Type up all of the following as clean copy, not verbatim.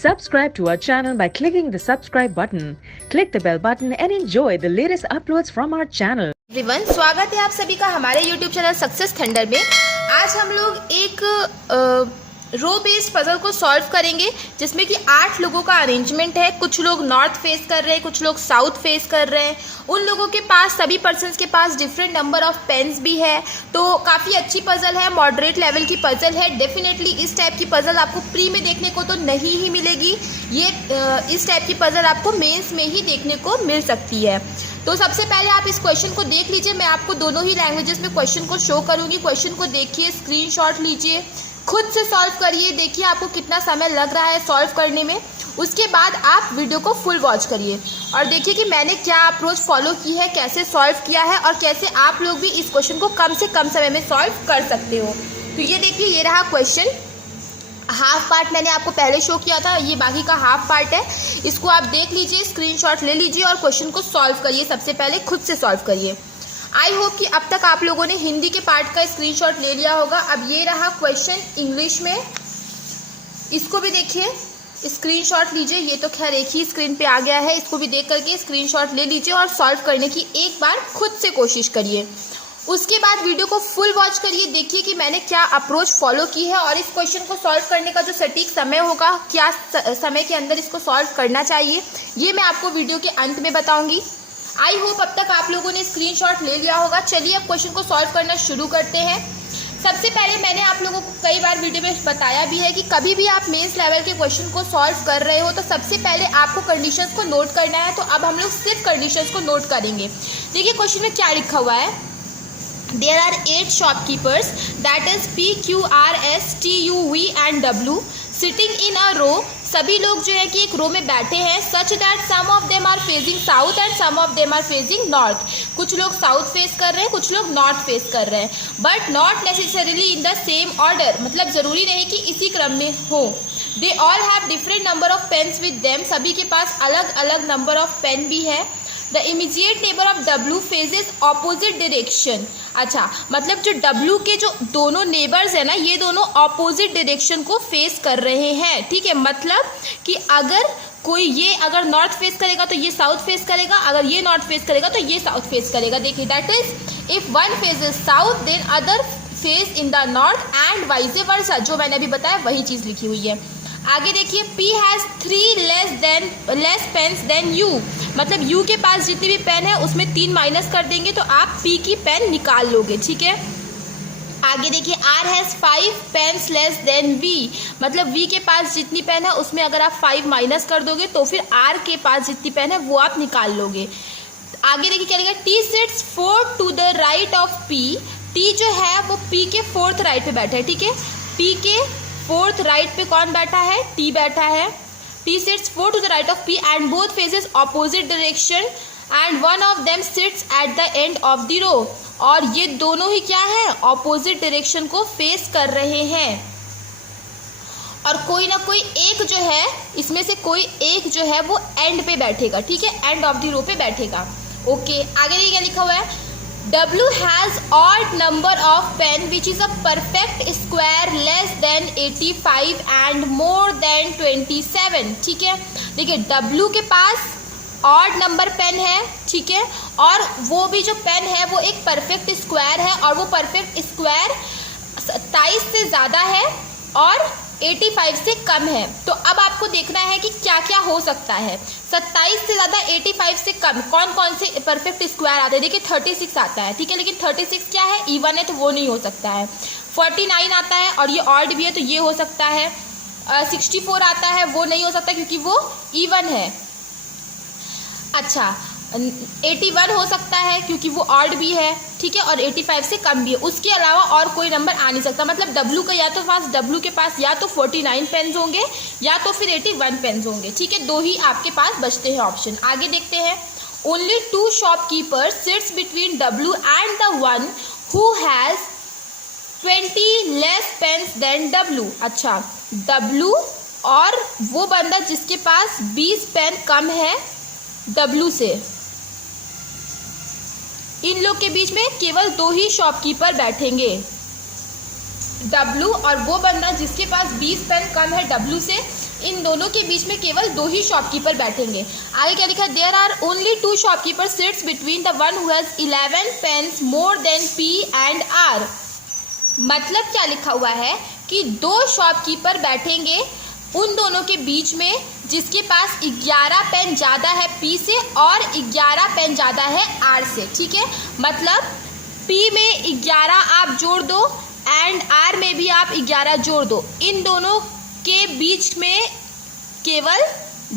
Subscribe to our channel by clicking the subscribe button. Click the bell button and enjoy the latest uploads from our channel. Everyone, स्वागत है आप सभी का हमारे YouTube channel success thunder में। आज हम लोग एक रो बेस्ड पजल को सॉल्व करेंगे जिसमें कि 8 लोगों का अरेंजमेंट है। कुछ लोग नॉर्थ फेस कर रहे हैं, कुछ लोग साउथ फेस कर रहे हैं। उन लोगों के पास, सभी पर्सन्स के पास डिफरेंट नंबर ऑफ पेन्स भी है। तो काफ़ी अच्छी पजल है, मॉडरेट लेवल की पजल है। डेफिनेटली इस टाइप की पजल आपको प्री में देखने को तो नहीं ही मिलेगी। ये इस टाइप की पजल आपको मेंस में ही देखने को मिल सकती है। तो सबसे पहले आप इस क्वेश्चन को देख लीजिए। मैं आपको दोनों ही लैंग्वेजेस में क्वेश्चन को शो करूंगी। क्वेश्चन को देखिए, स्क्रीनशॉट लीजिए, खुद से सॉल्व करिए, देखिए आपको कितना समय लग रहा है सॉल्व करने में। उसके बाद आप वीडियो को फुल वॉच करिए और देखिए कि मैंने क्या अप्रोच फॉलो की है, कैसे सॉल्व किया है और कैसे आप लोग भी इस क्वेश्चन को कम से कम समय में सॉल्व कर सकते हो। तो ये देखिए, ये रहा क्वेश्चन। हाफ पार्ट मैंने आपको पहले शो किया था, ये बाकी का हाफ पार्ट है। इसको आप देख लीजिए, स्क्रीनशॉट ले लीजिए और क्वेश्चन को सॉल्व करिए। सबसे पहले खुद से सॉल्व करिए। आई होप कि अब तक आप लोगों ने हिंदी के पार्ट का स्क्रीनशॉट ले लिया होगा। अब ये रहा क्वेश्चन इंग्लिश में, इसको भी देखिए, स्क्रीनशॉट लीजिए। ये तो खैर एक ही स्क्रीन पे आ गया है, इसको भी देख करके स्क्रीनशॉट ले लीजिए और सॉल्व करने की एक बार खुद से कोशिश करिए। उसके बाद वीडियो को फुल वॉच करिए, देखिए कि मैंने क्या अप्रोच फॉलो की है और इस क्वेश्चन को सॉल्व करने का जो सटीक समय होगा, क्या समय के अंदर इसको सॉल्व करना चाहिए, ये मैं आपको वीडियो के अंत में बताऊंगी। आई होप अब तक आप लोगों ने स्क्रीनशॉट ले लिया होगा। चलिए अब क्वेश्चन को सॉल्व करना शुरू करते हैं। सबसे पहले मैंने आप लोगों को कई बार वीडियो में बताया भी है कि कभी भी आप मेंस लेवल के क्वेश्चन को सॉल्व कर रहे हो तो सबसे पहले आपको कंडीशंस को नोट करना है। तो अब हम लोग सिर्फ कंडीशंस को नोट करेंगे। देखिए क्वेश्चन में क्या लिखा हुआ है। There are 8 shopkeepers, that is P, Q, R, S, T, U, V and W sitting in a row. सभी लोग जो है कि एक रो में बैठे हैं। Such that some of them are facing south and some of them are facing north. कुछ लोग साउथ फेस कर रहे हैं, कुछ लोग नॉर्थ फेस कर रहे हैं। But not necessarily in the same order, मतलब ज़रूरी नहीं कि इसी क्रम में हो। They all have different number of pens with them. सभी के पास अलग अलग नंबर ऑफ पेन भी है। The immediate neighbor of W faces opposite direction. अच्छा, मतलब जो W के जो दोनों नेबर्स है ना, ये दोनों ऑपोजिट डायरेक्शन को फेस कर रहे हैं। ठीक है, मतलब कि अगर कोई ये अगर नॉर्थ फेस करेगा तो ये साउथ फेस करेगा, अगर ये नॉर्थ फेस करेगा तो ये साउथ फेस करेगा। देखिए, that is if one face is south then other face in the north and vice versa. जो मैंने अभी बताया वही चीज़ लिखी हुई है। आगे देखिए, P has 3 less pens than U, मतलब U के पास जितनी भी पेन है उसमें 3 माइनस कर देंगे तो आप P की पेन निकाल लोगे। ठीक है, आगे देखिए, R has 5 pens less than V, मतलब V के पास जितनी पेन है उसमें अगर आप 5 माइनस कर दोगे तो फिर R के पास जितनी पेन है वो आप निकाल लोगे। आगे देखिए क्या लिखा, T sits 4 to the right of P। T जो है वो P के 4th राइट पे बैठा है। ठीक है, P के 4th राइट पे कौन बैठा है? T बैठा है। T sits 4 to the right of P and both faces opposite direction and one of them sits at the end of the row. और ये दोनों ही क्या है? ऑपोजिट डायरेक्शन को फेस कर रहे हैं और कोई ना कोई एक जो है, इसमें से कोई एक जो है वो एंड पे बैठेगा। ठीक है, एंड ऑफ द रो पे बैठेगा। ओके, आगे देखिए क्या लिखा हुआ है। W has odd number of pen which is a perfect square less than 85 and more than 27. ठीक है, देखिए W के पास ऑड नंबर पेन है। ठीक है, और वो भी जो पेन है वो एक परफेक्ट स्क्वायर है और वो परफेक्ट स्क्वायर 27 से ज़्यादा है और 85 से कम है। तो अब आपको देखना है कि क्या क्या हो सकता है। 27 से ज़्यादा, 85 से कम कौन कौन से परफेक्ट स्क्वायर आते हैं। देखिए 36 आता है। ठीक है, लेकिन 36 क्या है? इवन है तो वो नहीं हो सकता है। 49 आता है और ये ऑड भी है तो ये हो सकता है। 64 आता है, वो नहीं हो सकता क्योंकि वो इवन है। अच्छा, 81 हो सकता है क्योंकि वो ऑड भी है। ठीक है, और 85 से कम भी है। उसके अलावा और कोई नंबर आ नहीं सकता। मतलब W का W के पास या तो 49 पेन्स होंगे या तो फिर 81 पेन्स होंगे। ठीक है, दो ही आपके पास बचते हैं ऑप्शन। आगे देखते हैं। Only 2 shopkeepers sits between W and the one who has 20 less pens than W। अच्छा, W और वो बंदा जिसके पास 20 पेन कम है W से, इन लोग के बीच में केवल 2 ही शॉपकीपर बैठेंगे। W और वो बंदा जिसके पास 20 पेन कम है W से, इन दोनों के बीच में केवल 2 ही शॉपकीपर बैठेंगे। आगे क्या लिखा है, there are only 2 shopkeeper seats between the one who has 11 pens more than P and R। मतलब क्या लिखा हुआ है कि 2 शॉपकीपर बैठेंगे उन दोनों के बीच में जिसके पास 11 पेन ज़्यादा है P से और 11 पेन ज़्यादा है R से। ठीक है, मतलब P में 11 आप जोड़ दो एंड R में भी आप 11 जोड़ दो। इन दोनों के बीच में केवल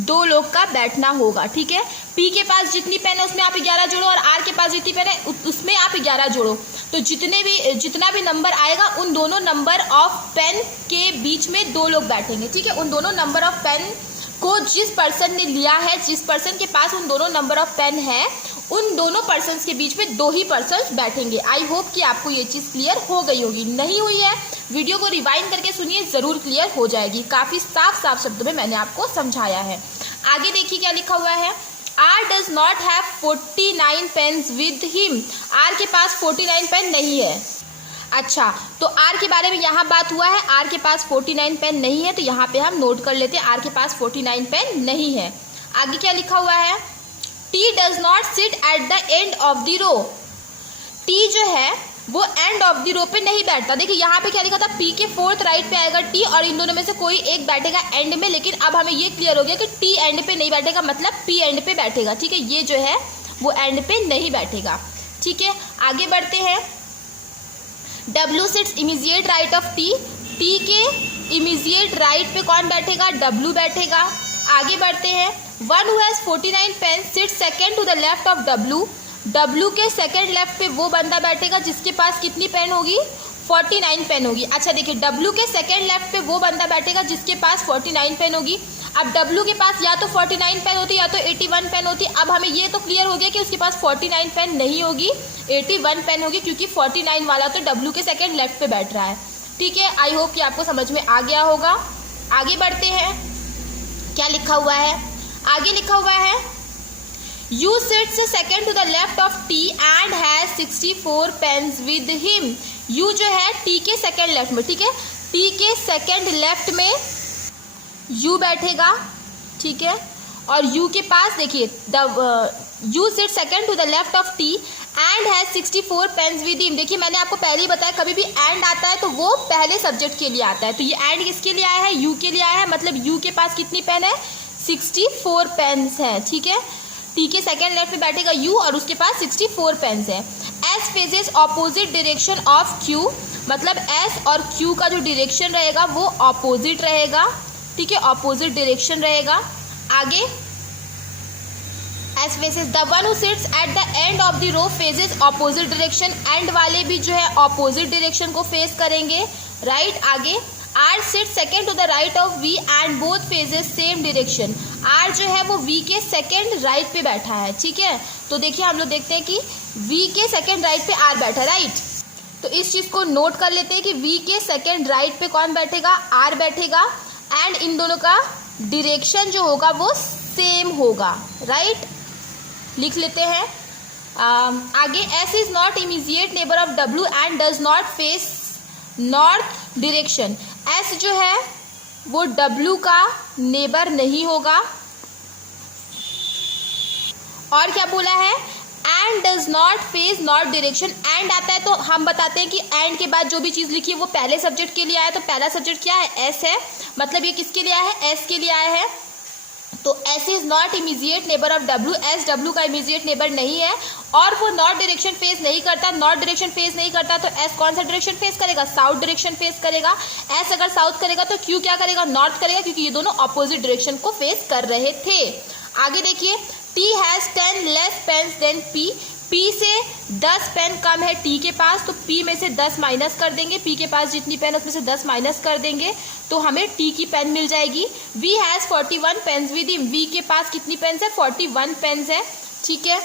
2 लोग का बैठना होगा। ठीक है, P के पास जितनी पेन है उसमें आप 11 जोड़ो और R के पास जितनी पेन है उसमें आप 11 जोड़ो। तो जितना भी नंबर आएगा उन दोनों नंबर ऑफ पेन के बीच में 2 लोग बैठेंगे। ठीक है, उन दोनों नंबर ऑफ पेन को जिस पर्सन ने लिया है, जिस पर्सन के पास उन दोनों नंबर ऑफ पेन है, उन दोनों पर्सन्स के बीच में 2 ही पर्सन्स बैठेंगे। आई होप कि आपको ये चीज़ क्लियर हो गई होगी। नहीं हुई है, वीडियो को रिवाइंड करके सुनिए, ज़रूर क्लियर हो जाएगी। काफ़ी साफ शब्दों में मैंने आपको समझाया है। आगे देखिए क्या लिखा हुआ है, R does not have 49 pens with him। R के पास 49 पेन नहीं है। अच्छा, तो R के बारे में यहाँ बात हुआ है, R के पास 49 पेन नहीं है, तो यहाँ पे हम नोट कर लेते हैं R के पास 49 पेन नहीं है। आगे क्या लिखा हुआ है, T does not sit at the end of the row। T जो है वो एंड ऑफ द रो पे नहीं बैठता। देखिए यहाँ पे क्या लिखा था, P के 4th राइट पे आएगा T और इन दोनों में से कोई एक बैठेगा एंड में, लेकिन अब हमें ये क्लियर हो गया कि T एंड पे नहीं बैठेगा, मतलब P एंड पे बैठेगा। ठीक है, ये जो है वो एंड पे नहीं बैठेगा। ठीक है, आगे बढ़ते हैं। W sits immediate right of T। T के इमीडिएट राइट पे कौन बैठेगा, W बैठेगा। आगे बढ़ते हैं। One who has 49 pen sits second to the left of W। W के सेकेंड लेफ्ट पे वो बंदा बैठेगा जिसके पास कितनी पेन होगी, 49 पेन होगी। अच्छा देखिए, W के सेकेंड लेफ्ट पे वो बंदा बैठेगा जिसके पास 49 पेन होगी। अब W के पास या तो 49 पेन होती या तो 81 पेन होती। अब हमें ये तो क्लियर हो गया कि उसके पास 49 पेन नहीं होगी, 81 पेन होगी, क्योंकि 49 वाला तो W के सेकेंड लेफ्ट पे बैठ रहा है। ठीक है, आई होप कि आपको समझ में आ गया होगा। आगे बढ़ते हैं, क्या लिखा हुआ है, आगे लिखा हुआ है, U sits second to the left of T and has 64 pens with him। U जो है T के सेकेंड लेफ्ट में। ठीक है, T के सेकेंड लेफ्ट में U बैठेगा। ठीक है, और U के पास देखिए U sits second to the left of T and has 64 pens with him। देखिए मैंने आपको पहले ही बताया, कभी भी एंड आता है तो वो पहले सब्जेक्ट के लिए आता है। तो ये एंड किसके लिए आया है, U के लिए आया है, मतलब U के पास कितनी पेन है, 64 पेन्स है। ठीक है, T के सेकेंड लेफ्ट में बैठेगा U और उसके पास 64 पेन्स है। S phases opposite direction of Q, मतलब S और Q का जो डायरेक्शन रहेगा वो ऑपोजिट रहेगा। ठीक है, ऑपोजिट डायरेक्शन रहेगा। आगे S faces the one who sits at the end of the row faces opposite direction. End वाले भी जो है ऑपोजिट डायरेक्शन को फेस करेंगे। राइट, आगे R sit second to the right of V and both faces same direction. R जो है वो V के सेकेंड राइट पे बैठा है। ठीक है, तो देखिए हम लोग देखते हैं कि V के सेकेंड राइट पे R बैठा है। राइट, तो इस चीज़ को नोट कर लेते हैं कि V के सेकेंड राइट पे कौन बैठेगा, R बैठेगा, एंड इन दोनों का डायरेक्शन जो होगा वो सेम होगा। राइट, लिख लेते हैं। आगे S is not immediate neighbour of W and does not face north direction. S जो है वो W का नेबर नहीं होगा। और क्या बोला है, and does not face north direction. And आता है तो हम बताते हैं कि एंड के बाद जो भी चीज़ लिखी है वो पहले सब्जेक्ट के लिए आया, तो पहला सब्जेक्ट क्या है, S है, मतलब ये किसके लिए आया है, S के लिए आया है। तो S is not immediate neighbour of W। S W का इमीडिएट नेबर नहीं है और वो नॉर्थ डायरेक्शन फेस नहीं करता। नॉर्थ डायरेक्शन फेस नहीं करता तो S कौन सा डायरेक्शन फेस करेगा, साउथ डायरेक्शन फेस करेगा। S अगर साउथ करेगा तो Q क्या करेगा, नॉर्थ करेगा, क्योंकि ये दोनों ऑपोजिट डायरेक्शन को फेस कर रहे थे। आगे देखिए, T has 10 less pens than P। P से 10 पेन कम है T के पास, तो P में से 10 माइनस कर देंगे। P के पास जितनी पेन उसमें से 10 माइनस कर देंगे तो हमें T की पेन मिल जाएगी। V has 41 pens with him. V के पास कितनी पेन्स है, 41 पेन्स है। ठीक है,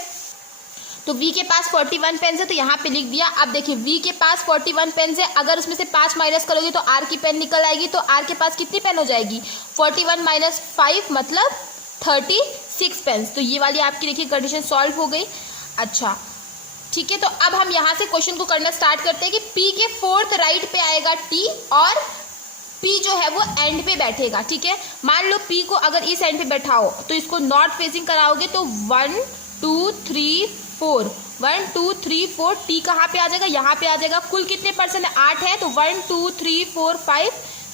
तो V के पास 41 पेन्स है तो यहाँ पे लिख दिया। अब देखिए V के पास 41 पेन्स है, अगर उसमें से 5 माइनस करोगे तो R की पेन निकल आएगी। तो R के पास कितनी पेन हो जाएगी, 41 माइनस 5 मतलब 36 पेन्स। तो ये वाली आपकी देखिए कंडीशन सॉल्व हो गई। अच्छा ठीक है, तो अब हम यहाँ से क्वेश्चन को करना स्टार्ट करते हैं कि P के 4th राइट पे आएगा T और P जो है वो एंड पे बैठेगा, ठीक है। मान लो P को अगर इस एंड पे बैठाओ तो इसको नॉर्थ फेसिंग कराओगे तो 1 2 3 4 1 2 3 4 T कहाँ पे आ जाएगा, यहाँ पे आ जाएगा। कुल कितने परसेंट है, 8 है, तो 1 2 3 4 5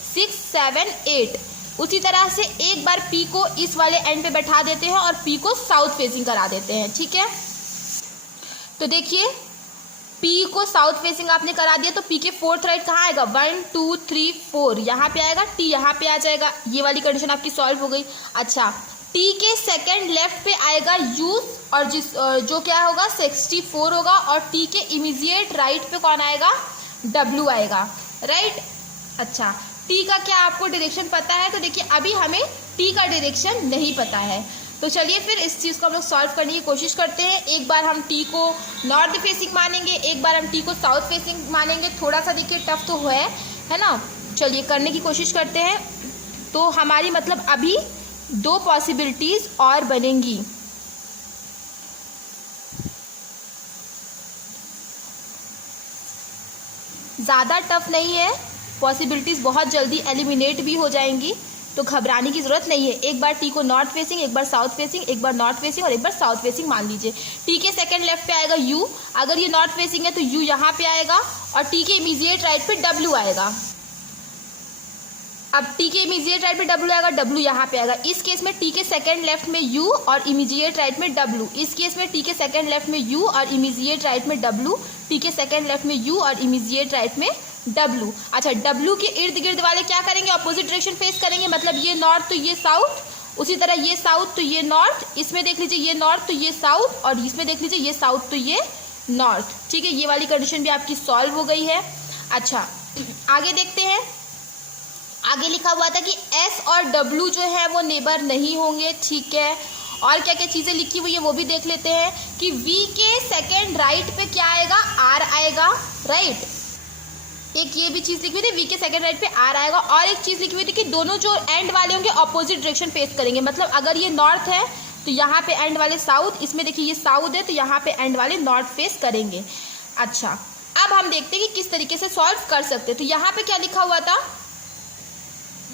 6 7 8। उसी तरह से एक बार P को इस वाले एंड पे बैठा देते हैं और P को साउथ फेसिंग करा देते हैं, ठीक है। तो देखिए P को साउथ फेसिंग आपने करा दिया तो P के फोर्थ राइट कहाँ आएगा, 1 2 3 4 यहाँ पे आएगा, T यहाँ पे आ जाएगा। ये वाली कंडीशन आपकी सॉल्व हो गई। अच्छा, T के सेकंड लेफ्ट पे आएगा U और जो क्या होगा 64 होगा, और T के इमीडिएट राइट पे कौन आएगा, W आएगा, राइट। अच्छा, T का क्या आपको डायरेक्शन पता है, तो देखिए अभी हमें T का डायरेक्शन नहीं पता है, तो चलिए फिर इस चीज़ को हम लोग सॉल्व करने की कोशिश करते हैं। एक बार हम T को नॉर्थ फेसिंग मानेंगे, एक बार हम T को साउथ फेसिंग मानेंगे। थोड़ा सा देखिए टफ तो है ना। चलिए करने की कोशिश करते हैं। तो हमारी मतलब अभी 2 पॉसिबिलिटीज और बनेंगी। ज़्यादा टफ नहीं है, पॉसिबिलिटीज बहुत जल्दी एलिमिनेट भी हो जाएंगी, तो घबराने की जरूरत नहीं है। एक बार T को नॉर्थ फेसिंग, एक बार साउथ फेसिंग, एक बार नॉर्थ फेसिंग और एक बार साउथ फेसिंग मान लीजिए। T के सेकंड लेफ्ट पे आएगा U, अगर ये नॉर्थ फेसिंग है तो U यहाँ पे आएगा, और T के इमीडिएट राइट पे W आएगा। अब T के इमीडिएट राइट पे W आएगा, W यहाँ पे आएगा। इस केस में T के सेकंड लेफ्ट में U और इमीडिएट राइट में W। इस केस में T के सेकंड लेफ्ट में U और इमीडिएट राइट में W। T के सेकंड लेफ्ट में U और इमीडिएट राइट में W। अच्छा, W के इर्द गिर्द वाले क्या करेंगे, अपोजिट डायरेक्शन फेस करेंगे, मतलब ये नॉर्थ तो ये साउथ, उसी तरह ये साउथ तो ये नॉर्थ, इसमें देख लीजिए ये नॉर्थ तो ये साउथ, और इसमें देख लीजिए ये साउथ तो ये नॉर्थ, ठीक है। ये वाली कंडीशन भी आपकी सॉल्व हो गई है। अच्छा, आगे देखते हैं। आगे लिखा हुआ था कि S और W जो है वो नेबर नहीं होंगे, ठीक है। और क्या क्या चीज़ें लिखी हुई है वो भी देख लेते हैं कि V के सेकेंड राइट पे क्या आएगा, R आएगा, राइट। एक ये भी चीज़ लिखी हुई थी, V के सेकंड राइट पे R आएगा। और एक चीज़ लिखी हुई थी कि दोनों जो एंड वाले होंगे अपोजिट डायरेक्शन फेस करेंगे, मतलब अगर ये नॉर्थ है तो यहाँ पे एंड वाले साउथ, इसमें देखिए ये साउथ है तो यहाँ पे एंड वाले नॉर्थ फेस करेंगे। अच्छा, अब हम देखते हैं कि किस तरीके से सॉल्व कर सकते हैं। तो यहाँ पे क्या लिखा हुआ था,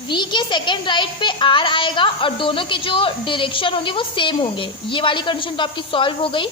V के सेकेंड राइट पे R आएगा और दोनों के जो डायरेक्शन होंगे वो सेम होंगे। ये वाली कंडीशन तो आपकी सॉल्व हो गई।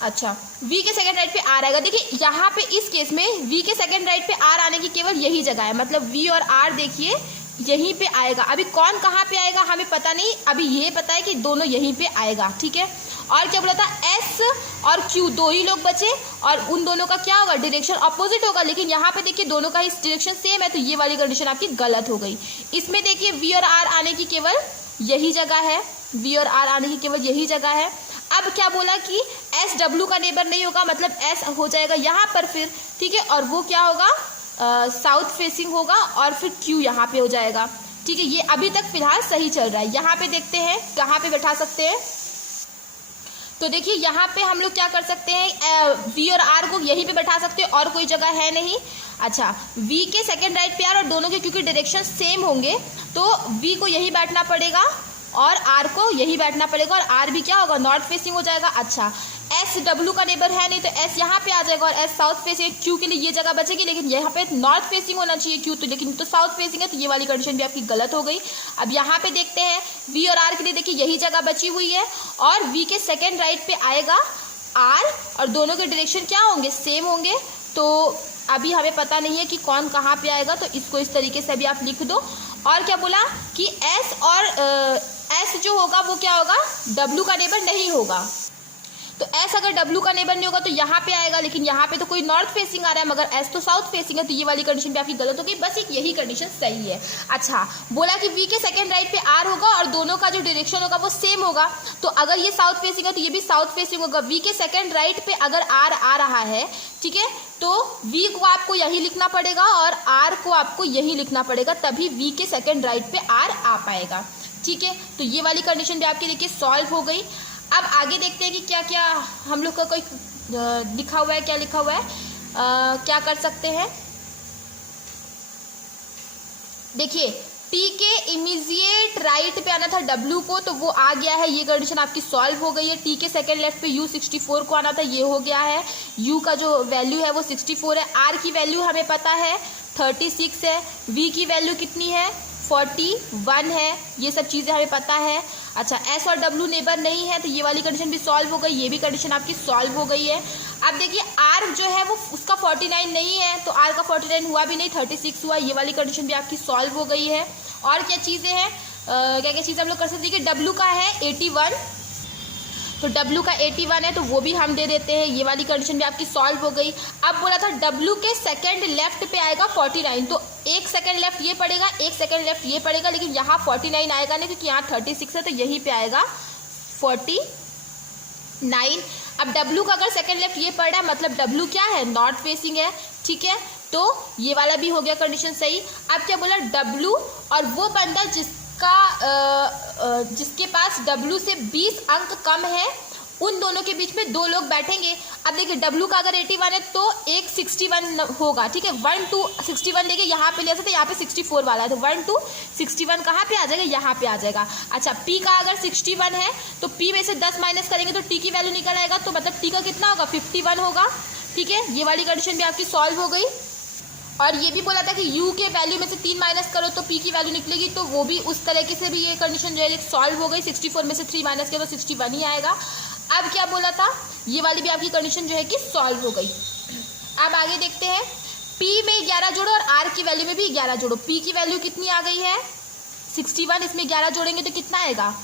अच्छा, V के सेकंड राइट पे R आएगा। देखिए यहाँ पे इस केस में V के सेकंड राइट पे R आने की केवल यही जगह है, मतलब V और R देखिए यहीं पे आएगा। अभी कौन कहाँ पे आएगा हमें पता नहीं, अभी ये पता है कि दोनों यहीं पे आएगा, ठीक है। और क्या बोला था, S और Q दो ही लोग बचे, और उन दोनों का क्या होगा, डायरेक्शन अपोजिट होगा। लेकिन यहाँ पे देखिए दोनों का ही डायरेक्शन सेम है, तो ये वाली कंडीशन आपकी गलत हो गई। इसमें देखिए V और R आने की केवल यही जगह है, V और R आने की केवल यही जगह है। अब क्या बोला कि S W का नेबर नहीं होगा, मतलब S हो जाएगा यहाँ पर फिर, ठीक है। और वो क्या होगा, साउथ फेसिंग होगा, और फिर Q यहाँ पे हो जाएगा, ठीक है। ये अभी तक फिलहाल सही चल रहा है। यहाँ पे देखते हैं कहाँ पे बैठा सकते हैं। तो देखिए यहाँ पे हम लोग क्या कर सकते हैं, V और R को यहीं पे बैठा सकते हैं, और कोई जगह है नहीं। अच्छा, V के सेकंड राइट पे R और दोनों के क्योंकि डायरेक्शन सेम होंगे तो V को यही बैठना पड़ेगा और R को यही बैठना पड़ेगा, और R भी क्या होगा, नॉर्थ फेसिंग हो जाएगा। अच्छा, S W का नेबर है नहीं तो S यहाँ पे आ जाएगा, और S साउथ फेसिंग, Q के लिए ये जगह बचेगी, लेकिन यहाँ पे नॉर्थ फेसिंग होना चाहिए Q, तो लेकिन तो साउथ फेसिंग है, तो ये वाली कंडीशन भी आपकी गलत हो गई। अब यहाँ पे देखते हैं V और R के लिए, देखिए यही जगह बची हुई है, और V के सेकेंड राइट पे आएगा R, और दोनों के डायरेक्शन क्या होंगे, सेम होंगे। तो अभी हमें पता नहीं है कि कौन कहाँ पे आएगा, तो इसको इस तरीके से भी आप लिख दो। और क्या बोला कि S और S जो होगा वो क्या होगा, W का नेबर नहीं होगा। तो S अगर W का नेबर नहीं होगा तो यहाँ पे आएगा, लेकिन यहाँ पे तो कोई नॉर्थ फेसिंग आ रहा है, मगर S तो साउथ फेसिंग है, तो ये वाली कंडीशन भी आपकी गलत हो गई। बस एक यही कंडीशन सही है। अच्छा, बोला कि V के सेकंड राइट पे R होगा और दोनों का जो डायरेक्शन होगा वो सेम होगा, तो अगर ये साउथ फेसिंग है तो ये भी साउथ फेसिंग होगा। V के सेकंड राइट पे अगर R आ रहा है, ठीक है, तो V को आपको यही लिखना पड़ेगा और R को आपको यही लिखना पड़ेगा, तभी V के सेकंड राइट पे R आ पाएगा, ठीक है। तो ये वाली कंडीशन भी आपकी देखिए सॉल्व हो गई। अब आगे देखते हैं कि क्या क्या हम लोग का कोई लिखा हुआ है, क्या लिखा हुआ है, क्या कर सकते हैं। देखिए टी के इमीडिएट राइट पे आना था डब्ल्यू को, तो वो आ गया है, ये कंडीशन आपकी सॉल्व हो गई है। टी के सेकंड लेफ्ट पे यू 64 को आना था, ये हो गया है। यू का जो वैल्यू है वो 64 है। आर की वैल्यू हमें पता है 36 है। वी की वैल्यू कितनी है 41 है। ये सब चीज़ें हमें पता है। अच्छा, एस और डब्ल्यू नेबर नहीं है, तो ये वाली कंडीशन भी सॉल्व हो गई, ये भी कंडीशन आपकी सॉल्व हो गई है। अब देखिए आर जो है वो उसका 49 नहीं है, तो आर का 49 हुआ भी नहीं, 36 हुआ, ये वाली कंडीशन भी आपकी सॉल्व हो गई है। और क्या चीज़ें हैं, क्या क्या चीज़ें हम लोग कर सकते हैं कि डब्ल्यू का है 81, तो डब्ल्यू का 81 है, तो वो भी हम दे देते हैं, ये वाली कंडीशन भी आपकी सॉल्व हो गई। अब बोला था डब्ल्यू के सेकंड लेफ्ट पे आएगा 49, तो एक सेकंड लेफ्ट ये पड़ेगा, एक सेकंड लेफ्ट ये पड़ेगा, लेकिन यहाँ 49 आएगा नहीं क्योंकि यहाँ 36 है, तो यहीं पे आएगा 49। अब डब्ल्यू का अगर सेकंड लेफ्ट ये पड़ रहा है, मतलब डब्ल्यू क्या है, नॉर्थ फेसिंग है, ठीक है, तो ये वाला भी हो गया कंडीशन सही। अब क्या बोला, डब्ल्यू और वो बंदा जिसके पास डब्ल्यू से 20 अंक कम है, उन दोनों के बीच में दो लोग बैठेंगे। अब देखिए डब्ल्यू का अगर 81 है तो एक 61 होगा, ठीक है, 1 to 61 लेके यहाँ पे ले सकते, यहाँ पे 64 वाला है, तो 1 to 61 कहाँ पे आ जाएगा, यहाँ पे आ जाएगा। अच्छा, पी का अगर 61 है तो पी में से 10 माइनस करेंगे तो टी की वैल्यू निकल आएगा, तो मतलब टी का कितना होगा 51 होगा, ठीक है, ये वाली कंडीशन भी आपकी सॉल्व हो गई। और ये भी बोला था कि u के वैल्यू में से 3 माइनस करो तो p की वैल्यू निकलेगी, तो वो भी उस तरीके से भी ये कंडीशन जो है सॉल्व हो गई। 64 में से 3 माइनस किया तो 61 ही आएगा। अब क्या बोला था, ये वाली भी आपकी कंडीशन जो है कि सॉल्व हो गई। अब आगे देखते हैं, p में 11 जोड़ो और r की वैल्यू में भी 11 जोड़ो। p की वैल्यू कितनी आ गई है 61, इसमें 11 जोड़ेंगे तो कितना आएगा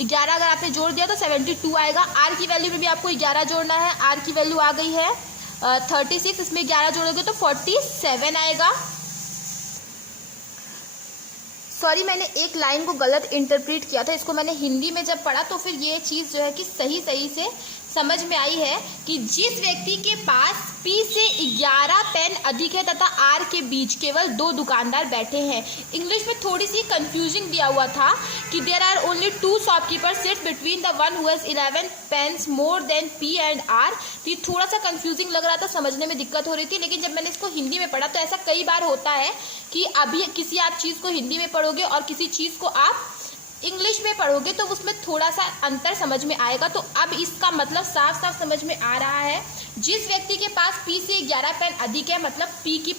11, अगर आपने जोड़ दिया तो 72 आएगा। r की वैल्यू में भी आपको 11 जोड़ना है, r की वैल्यू आ गई है 36, इसमें 11 जोड़ोगे तो 47 आएगा। सॉरी, मैंने एक लाइन को गलत इंटरप्रेट किया था, इसको मैंने हिंदी में जब पढ़ा तो फिर ये चीज़ जो है कि सही से समझ में आई है कि जिस व्यक्ति के पास P से 11 पेन अधिक है तथा R के बीच केवल 2 दुकानदार बैठे हैं। इंग्लिश में थोड़ी सी कंफ्यूजिंग दिया हुआ था कि there are only 2 shopkeeper sit between the one who has 11 pens more than P and R। तो ये थोड़ा सा कंफ्यूजिंग लग रहा था, समझने में दिक्कत हो रही थी, लेकिन जब मैंने इसको हिंदी में पढ़ा तो ऐसा कई बार होता है कि अभी किसी आप चीज़ को हिंदी में पढ़ोगे और किसी चीज़ को आप इंग्लिश में पढ़ोगे तो उसमें थोड़ा सा अंतर समझ में आएगा। तो अब इसका मतलब साफ साफ समझ में आ रहा है, जिस व्यक्ति के पास P से 11 पेन अधिक है, मतलब P की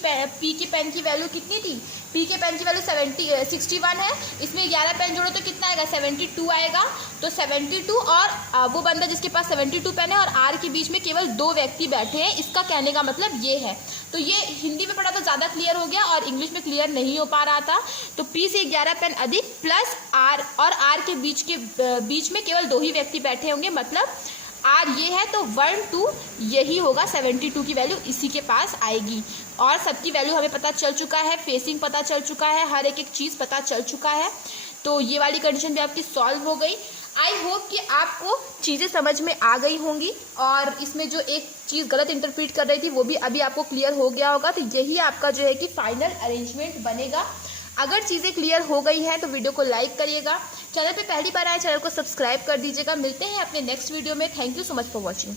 पेन की वैल्यू कितनी थी, P के पेन की वैल्यू 61 है, इसमें 11 पेन जोड़ो तो कितना आएगा 72 आएगा। तो 72 और वो बंदा जिसके पास 72 पेन है और R के बीच में केवल 2 व्यक्ति बैठे हैं, इसका कहने का मतलब ये है। तो ये हिंदी में पढ़ा तो ज़्यादा क्लियर हो गया और इंग्लिश में क्लियर नहीं हो पा रहा था। तो P से 11 पेन अधिक प्लस R और R के बीच में केवल 2 ही व्यक्ति बैठे होंगे, मतलब R ये है तो 1 2 यही होगा, 72 की वैल्यू इसी के पास आएगी। और सबकी वैल्यू हमें पता चल चुका है, फेसिंग पता चल चुका है, हर एक चीज़ पता चल चुका है। तो ये वाली कंडीशन भी आपकी सॉल्व हो गई। आई होप कि आपको चीज़ें समझ में आ गई होंगी और इसमें जो एक चीज़ गलत इंटरप्रेट कर रही थी वो भी अभी आपको क्लियर हो गया होगा। तो यही आपका जो है कि फाइनल अरेंजमेंट बनेगा। अगर चीज़ें क्लियर हो गई हैं तो वीडियो को लाइक करिएगा, चैनल पे पहली बार आए चैनल को सब्सक्राइब कर दीजिएगा। मिलते हैं अपने नेक्स्ट वीडियो में। Thank you so much for watching.